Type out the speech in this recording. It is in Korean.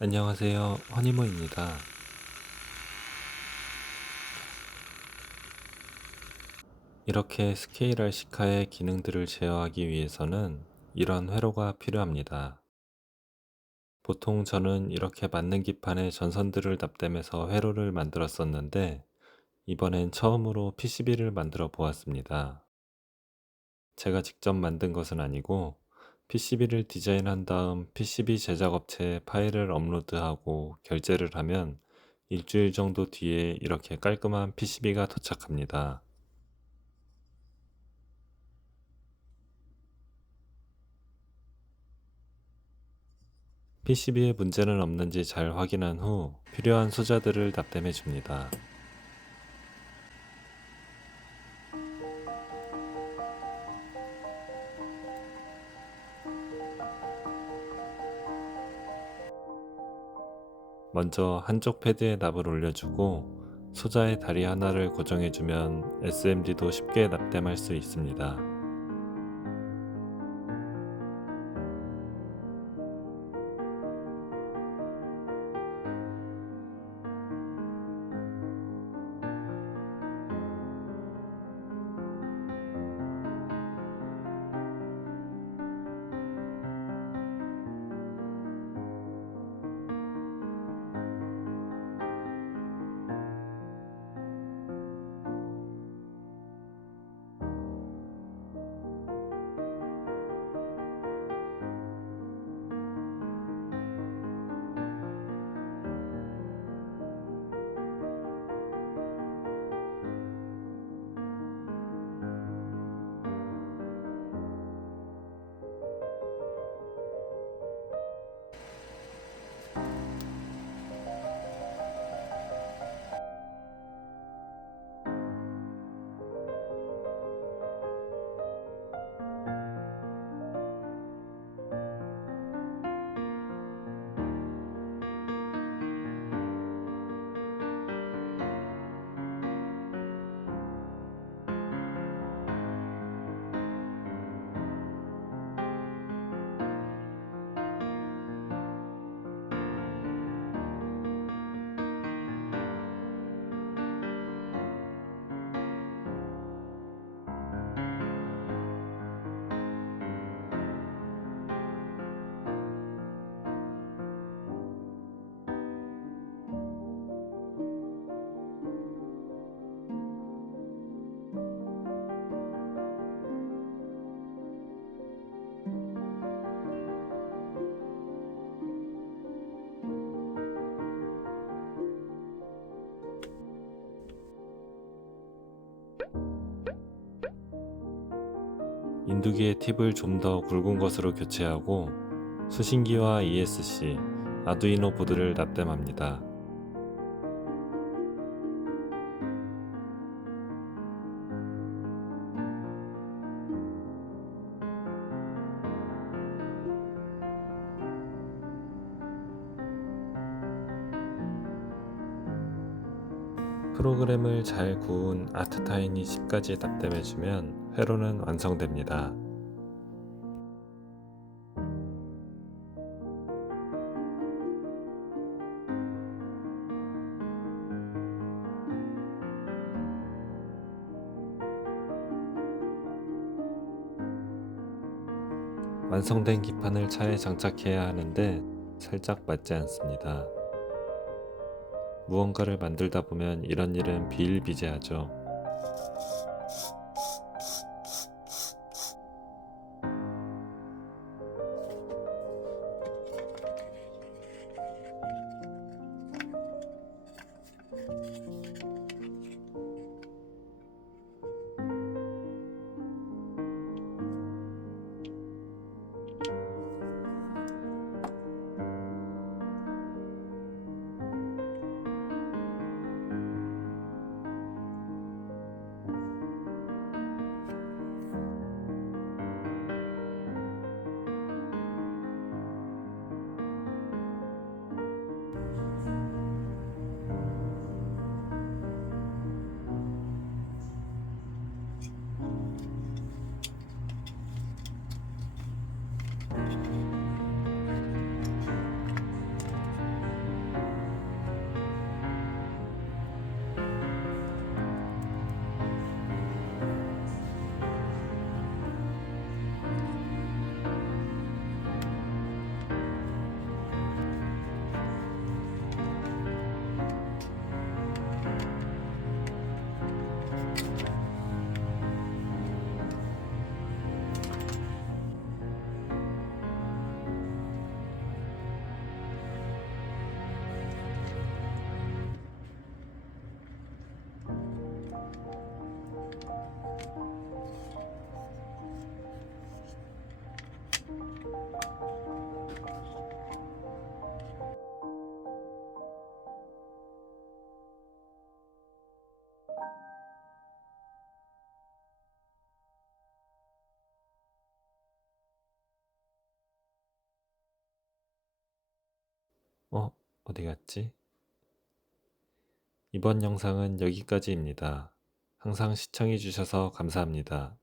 안녕하세요. 허니모입니다. 이렇게 스케일할 시카의 기능들을 제어하기 위해서는 이런 회로가 필요합니다. 보통 저는 이렇게 맞는 기판에 전선들을 납땜해서 회로를 만들었었는데 이번엔 처음으로 PCB를 만들어 보았습니다. 제가 직접 만든 것은 아니고 PCB를 디자인한 다음 PCB 제작업체에 파일을 업로드하고 결제를 하면 일주일 정도 뒤에 이렇게 깔끔한 PCB가 도착합니다. PCB에 문제는 없는지 잘 확인한 후 필요한 소자들을 납땜해 줍니다. 먼저 한쪽 패드에 납을 올려주고 소자의 다리 하나를 고정해주면 SMD도 쉽게 납땜할 수 있습니다. 인두기의 팁을 좀 더 굵은 것으로 교체하고 수신기와 ESC, 아두이노 보드를 납땜합니다. 프로그램을 잘 구운 아트타이니 10까지 납땜해주면 회로는 완성됩니다. 완성된 기판을 차에 장착해야 하는데 살짝 맞지 않습니다. 무언가를 만들다 보면 이런 일은 비일비재하죠. 어디 갔지? 이번 영상은 여기까지입니다. 항상 시청해 주셔서 감사합니다.